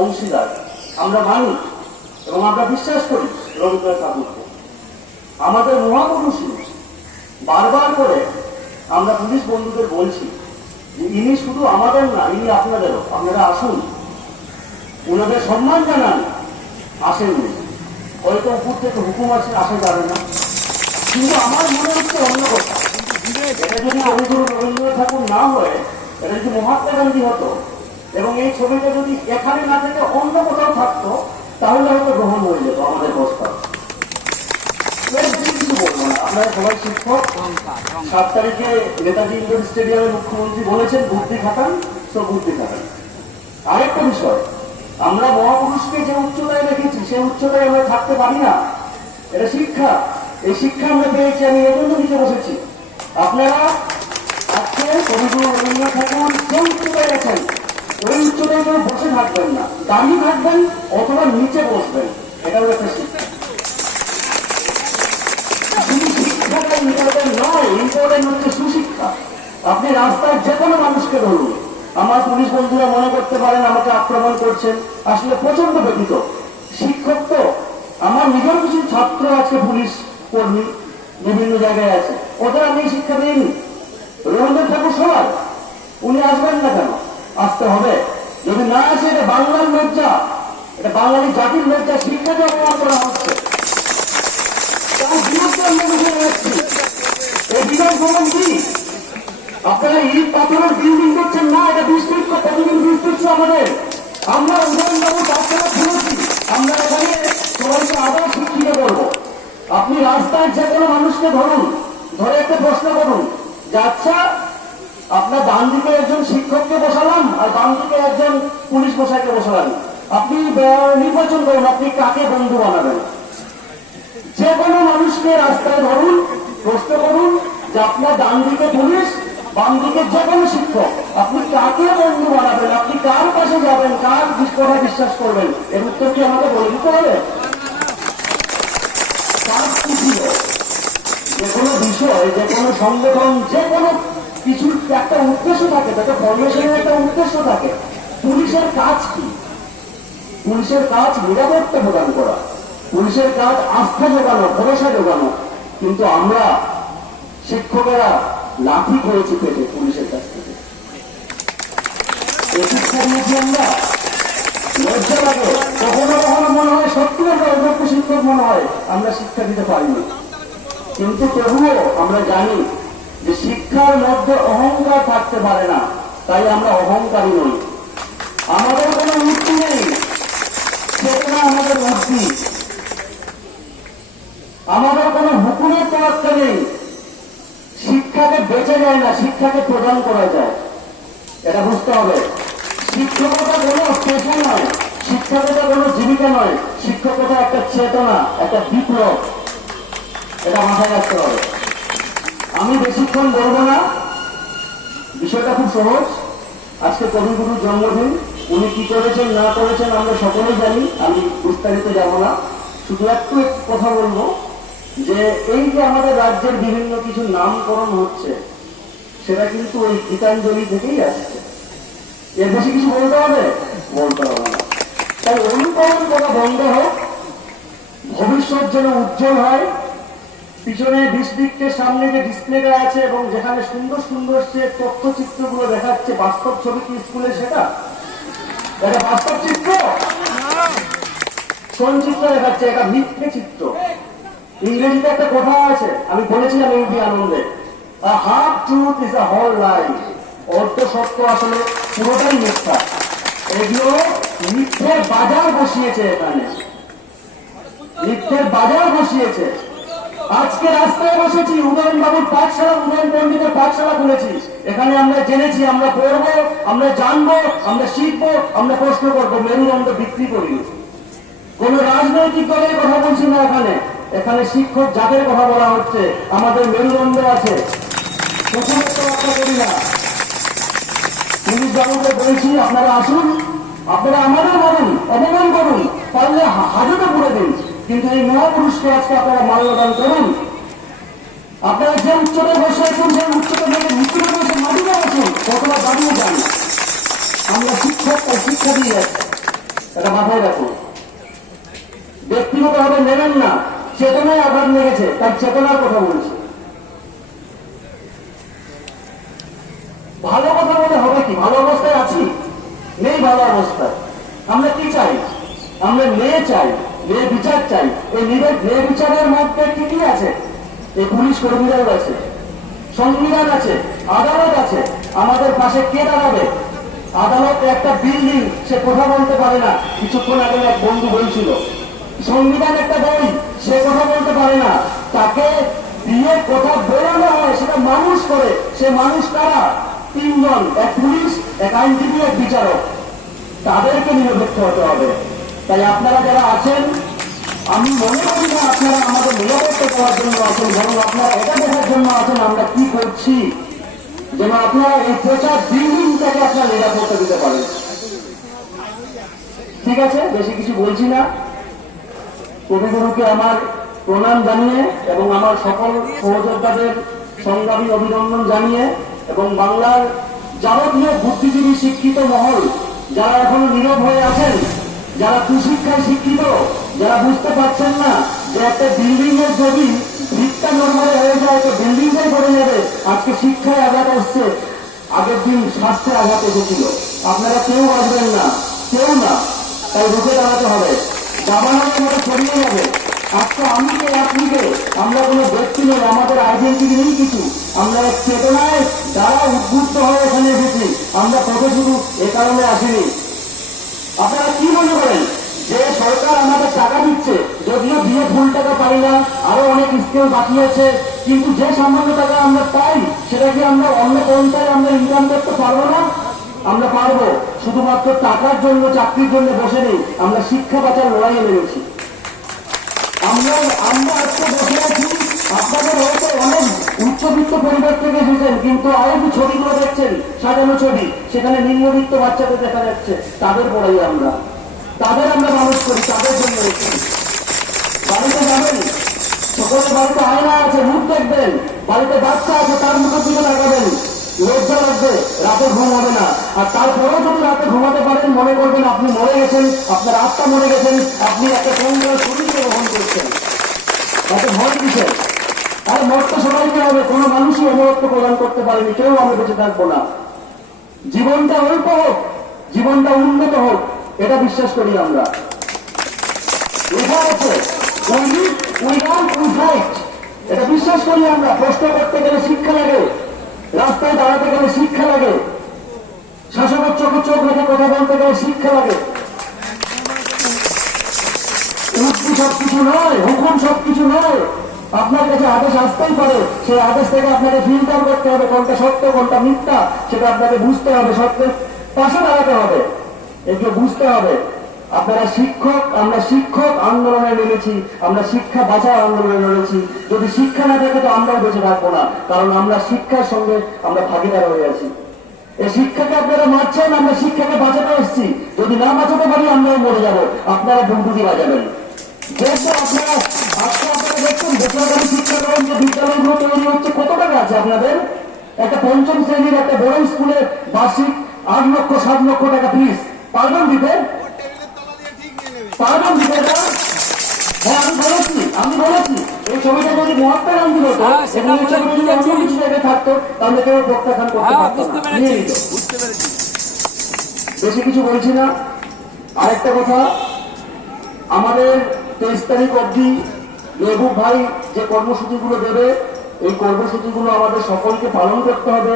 অংশীদার, আমরা মানি এবং আমরা বিশ্বাস করি রবীন্দ্রনাথ ঠাকুরকে। আমাদের মহাপুরুষই বারবার করে আমরা পুলিশ বন্ধুদের বলছি যে ইনি শুধু আমাদের না, ইনি আপনাদেরও। আপনারা আসুন, ওনাদের সম্মান জানান, আসেননি। হয়তো উপর থেকে হুকুম আসে যাবে না, কিন্তু আমার মনে হচ্ছে অন্য কথা। এটা যদি কবিগুরু রবীন্দ্রনাথ ঠাকুর না হয়ে এটা যদি মহাত্মা গান্ধী হতো এবং এই ছবিটা যদি এখানে না থেকে অন্য কোথাও থাকতো, তাহলে হয়তো গ্রহণ হয়ে যেত আমাদের প্রস্তাব। কিছু বলবো না, আপনারা সবাই শিক্ষক। 7 তারিখে নেতাজি ইন্ডোর স্টেডিয়ামে মুখ্যমন্ত্রী বলেছেন বুদ্ধি খাটান, তো বুদ্ধি খাটান। আরেকটা বিষয়, আমরা মহাপুরুষকে যে উচ্চতায় রেখেছি সেই উচ্চতায় আমরা থাকতে পারি না। এটা শিক্ষা, এই শিক্ষা আমরা পেয়েছি, আমি এজন্য নিচে বসেছি। আপনারা আজকে কবিগুরু রবীন্দ্রনাথ ঠাকুর যে উচ্চতায় গেছেন ওই উচ্চতায় কেউ বসে থাকবেন না, দাঁড়িয়ে থাকবেন অথবা নিচে বসবেন। এটা হলো একটা শিক্ষা। শুধু শিক্ষাটা ইম্পর্টেন্ট নয়, ইম্পর্টেন্ট হচ্ছে সুশিক্ষা। আপনি রাস্তায় যে কোনো মানুষকে ধরুন, আমার পুলিশ বন্ধুরা মনে করতে পারেন আমাকে আক্রমণ করছেন, আসলে প্রচন্ড ব্যথিত। শিক্ষক তো, আমার নিজের কিছু ছাত্র আছে পুলিশ কর্মী বিভিন্ন জায়গায় আছে, ওদের আমি শিক্ষা দিইনি। রবীন্দ্রনাথ ঠাকুর সবার, উনি আসবেন না কেন? আসতে হবে। যদি না আসে, এটা বাংলার লজ্জা, এটা বাঙালি জাতির লজ্জা। শিক্ষাকে অপমান করা হচ্ছে, তার বিরুদ্ধে আমরা বুঝে যাচ্ছি। এই বিধান ভবন কি আপনারা ইট পাথরের বিল্ডিং করছেন না, এটা বিস্তৃত প্রতিদিন বিস্তৃত আমাদের। আমরা উদাহরণবাবু বাচ্চারা শুনেছি, আমরা এখানে সবাইকে আবার শিক্ষিত করবো। আপনি রাস্তায় যে কোনো মানুষকে ধরুন, ধরে একটা প্রশ্ন করুন যে আচ্ছা আপনার ডান দিকে একজন শিক্ষককে বসালাম আর বাম দিকে একজন পুলিশ মশাইকে বসালাম, আপনি নির্বাচন করুন আপনি কাকে বন্ধু বানাবেন। যে কোনো মানুষকে রাস্তায় ধরুন, প্রশ্ন করুন যে আপনার ডান দিকে পুলিশ, বাম দিকে যে কোনো শিক্ষক, আপনি কাকে বন্ধু বানাবেন, আপনি কার পাশে যাবেন, কার কথা বিশ্বাস করবেন, এর উত্তর কি আমাকে বলে দিতে হবে? যে কোনো বিষয়, যে কোনো সংগঠন, যে কোনো কিছুর একটা উদ্দেশ্য থাকে, তাতে ফরমেশনের একটা উদ্দেশ্য থাকে। পুলিশের কাজ কি? পুলিশের কাজ নিরাপত্তা প্রদান করা, পুলিশের কাজ আস্থা জোগানো, ভরসা জোগানো। কিন্তু আমরা শিক্ষকেরা লাঠি করেছি পেটে পুলিশের কাছ থেকে। এই শিক্ষা দিয়েছি আমরা, লজ্জা লাগে। কখনো কখনো মনে হয় সত্যি আমরা অযোগ্য শিক্ষক মনে হয়, আমরা শিক্ষা দিতে পারিনি। কিন্তু তবুও আমরা জানি যে শিক্ষার মধ্যে অহংকার থাকতে পারে না, তাই আমরা অহংকারী নই। আমাদের কোনো মূর্তি নেই, সেটা আমাদের মূর্তি। আমাদের কোনো হুকুমের তোয়াক্কা নেই। শিক্ষাকে বেঁচে যায় না, শিক্ষাকে প্রদান করা যায়, এটা বুঝতে হবে। শিক্ষকতা কোনো পেশা নয়, শিক্ষকতা কোনো জীবিকা নয়, শিক্ষকতা একটা চেতনা, একটা বিপ্লব, এটা মাথায় রাখতে হবে। আমি বেশিক্ষণ বলবো না, বিষয়টা খুব সহজ। আজকে কবিগুরুর জন্মদিন, উনি কি করেছেন না করেছেন আমরা সকলেই জানি, আমি বিস্তারিত যাব না। শুধু একটু কথা বলবো যে এই যে আমাদের রাজ্যের বিভিন্ন কিছু নামকরণ হচ্ছে, সেটা কিন্তু ওই গীতাঞ্জলি থেকেই আসছে। এর বেশি কিছু বলতে হবে? বলতে হবে না। তাই অনুকরণ করা বন্ধ হোক, ভবিষ্যৎ যেন উজ্জ্বল হয়। পিছনে ডিস্ট্রিক্টের সামনে যে ডিসপ্লেটা আছে এবং যেখানে সুন্দর সুন্দর সে তথ্যচিত্রগুলো দেখাচ্ছে, বাস্তব ছবি কি স্কুলে সেটা? এটা বাস্তব চিত্র, কোন চিত্র দেখাচ্ছে? এটা মিথ্যে চিত্র। ইংরেজিতে একটা কথা আছে, আমি বলেছিলাম ইউপি আনন্দে, half truth is a whole lie. অর্ধ সত্য আসলে পুরোটাই মিথ্যা। এগুলো মিথ্যের বাজার বসিয়েছে, এখানে মিথ্যের বাজার বসিয়েছে। আজকে রাস্তায় বসেছি, উদয়ন বাবুর পাঠশালা, উদয়ন পণ্ডিতের পাঠশালা খুলেছি। এখানে আমরা জেনেছি, আমরা পড়বো, আমরা জানবো, আমরা শিখবো, আমরা প্রশ্ন করবো। মেরুদণ্ড বিক্রি করি, কোন রাজনৈতিক দলের কথা বলছি না। এখানে এখানে শিক্ষক যাদের কথা বলা হচ্ছে, আমাদের মেরুদণ্ড আছে, কুকুরের তো রক্ষা করি না। পুলিশ বাবুকে বলছি আপনারা আসুন, আপনারা আমাদের বলুন, অপমান করুন, পারলে হাজতে পুড়ে দিন, কিন্তু এই মহাপুরুষকে আজকে আপনারা মাল্যদান করুন। আপনারা যে উচ্চতায় বসে আছেন, সেই উচ্চতা থেকে নিচুতে বসে মাটিতে বসুন, কতটা দাঁড়িয়ে যান। আমরা শিক্ষক ও শিক্ষা দিয়ে যাচ্ছি। এটা মাথায় রাখুন। ব্যক্তিগতভাবে নেবেন না, চেতনায় আঘাত লেগেছে, তার চেতনার কথা বলছি। ভালো কথা বলে হবে কি? ভালো অবস্থায় আছি? নেই ভালো অবস্থায়। আমরা কি চাই? আমরা ন্যায় চাই, ন্যায় বিচার চাই। এই ন্যায় বিচারের মধ্যে কি কি আছে? এই পুলিশ কর্মীরাও আছে, সংবিধান আছে, আদালত আছে। আমাদের পাশে কে দাঁড়াবে? আদালত একটা বিল্ডিং, সে কথা বলতে পারে না। কিছুক্ষণ আগে এক বন্ধু বলছিল সংবিধান একটা বই, সে কথা বলতে পারে না। তাকে দিয়ে কথা বেরোনো হয়, সেটা মানুষ করে। সে মানুষ কারা? তিনজন, এক পুলিশ, এক আইনজীবী, এক বিচারক। তাদেরকে নিরপেক্ষ হতে হবে। তাই আপনারা যারা আছেন, আমি মনে করি না আপনারা আমাদের নিরাপত্তা করার জন্য আছেন, বরং আপনারা এটা দেখার জন্য আছেন আমরা কি করছি, যেন আপনারা এই প্রচার বিল্ডিংটাকে আপনারা নিরাপত্তা দিতে পারেন। ঠিক আছে, বেশি কিছু বলছি না। কবিগুরুকে আমার প্রণাম জানিয়ে এবং আমার সকল সহযোদ্ধাদের সংগ্রামী অভিনন্দন জানিয়ে এবং বাংলার যাবতীয় বুদ্ধিজীবী শিক্ষিত মহল যারা এখনো নীরব হয়ে আছেন, যারা কুশিক্ষায় শিক্ষিত, যারা বুঝতে পারছেন না যে একটা বিল্ডিং এর যদি ভিত্তা নর্মালে হয়ে যায় তো বিল্ডিংটাই করে নেবে। আজকে শিক্ষায় আঘাত আসছে, আগের দিন স্বাস্থ্যে আঘাত এসেছিল। আপনারা কেউ আসবেন না, কেউ না। তাই রুখে দাঁড়াতে হবে, দাবানোর মতো ছড়িয়ে যাবে। আজকে আমি কে আপনি কে, আমরা কোনো ব্যক্তি নই, আমাদের আইডেন্টিটি নেই কিছু। আমরা এক চেতনায় দ্বারা উদ্বুদ্ধ হয়ে এখানে এসেছি। আমরা পথে শুধু এ কারণে আসিনি। আপনারা কি মনে করেন যে সরকার আমাদের টাকা দিচ্ছে, যদিও দিয়ে ফুল টাকা পাই না, আরো অনেক স্কিম বাকি আছে, কিন্তু যে সামান্য টাকা আমরা পাই সেটা কি আমরা অন্য পন্থায় আমরা ইনকাম করতে পারবো না? আমরা পারবো। শুধুমাত্র টাকার জন্য, চাকরির জন্য বসে নেই, আমরা শিক্ষা বাঁচার লড়াইয়ে নেমেছি। আমরা আজকে বসে আছি, আপনাদের হয়তো অনেক উচ্চবিত্ত পরিবার থেকে এসেছেন, কিন্তু আরো যে ছবিগুলো দেখছেন সাজানো ছবি, সেখানে নিম্নবিত্ত বাচ্চাদের দেখা যাচ্ছে। তাদের পড়াই আমরা, তাদের আমরা মানুষ করি, তাদের জন্য এসেছি। বাড়িতে যাবেন, সকলের বাড়িতে আয়না আছে, মুখ দেখবেন। বাড়িতে বাচ্চা আছে, তার মুখের দিকে লাগাবেন, লজ্জা লাগবে, রাতে ঘুম হবে না। আর তারপরেও যদি রাতে ঘুমাতে পারেন, মনে করবেন আপনি মরে গেছেন, আপনার আত্মা মরে গেছেন, আপনি একটা কঙ্কাল শরীরকে গ্রহণ করছেন। তাতে ভয় কিসের? আর মরতে সবাইকে হবে, কোনো মানুষই অমরত্ব প্রদান করতে পারেনি, কেউ আমরা বেঁচে থাকবো না। জীবনটা অল্প হোক, জীবনটা উন্নত হোক, এটা বিশ্বাস করি আমরা। লেখা আছে এটা বিশ্বাস করি আমরা। প্রশ্ন করতে গেলে শিক্ষা লাগে, রাস্তায় দাঁড়াতে গেলে শিক্ষা লাগে, শাসকের চোখে চোখ রেখে কথা বলতে গেলে শিক্ষা লাগে। উক্তি সবকিছু নয়, হুকুম সবকিছু নয়। আপনার কাছে আদেশ আসতেই পারে, সেই আদেশ থেকে আপনাকে ফিল্টার করতে হবে, কোনটা সত্য কোনটা মিথ্যা সেটা আপনাকে বুঝতে হবে, সত্যের পাশে দাঁড়াতে হবে, এগুলো বুঝতে হবে। আপনারা শিক্ষক, আমরা শিক্ষক আন্দোলনে নেমেছি, আমরা শিক্ষা বাঁচাও আন্দোলনে নেমেছি। যদি শিক্ষা না থাকে তো আমরাও বেঁচে থাকবো না, কারণ আমরা শিক্ষার সঙ্গে আমরা ভাগিদার হয়ে আছি। এই শিক্ষাকে আপনারা মারছেন, আমরা শিক্ষাকে বাঁচাতে এসেছি। যদি না বাঁচাতে পারি আমরাও মরে যাবো, আপনারা ডুবডুবি বাজাবেন। যেহেতু আপনারা আজকে আপনারা দেখছেন বেসরকারি শিক্ষা গ্রহণ যে বিদ্যালয়গুলো তৈরি হচ্ছে, কত টাকা আছে আপনাদের? একটা পঞ্চম শ্রেণীর একটা বড় স্কুলের বার্ষিক 8 লক্ষ 7 লক্ষ টাকা ফিস পারবেন দিতে? পারবেন দিতে? হ্যাঁ, আমি বলেছি এই ছবিটা যদি মহাত্মা গান্ধী হতো এবং এই ছবিটা যদি অন্য কিছু জায়গায় থাকতো তাহলে কেউ প্রত্যাখ্যান করতে পারতো না, নিয়ে নিত। বেশি কিছু বলছি না। আরেকটা কথা, আমাদের 23 তারিখ অবধি মেহবুব ভাই যে কর্মসূচিগুলো দেবে, এই কর্মসূচিগুলো আমাদের সকলকে পালন করতে হবে।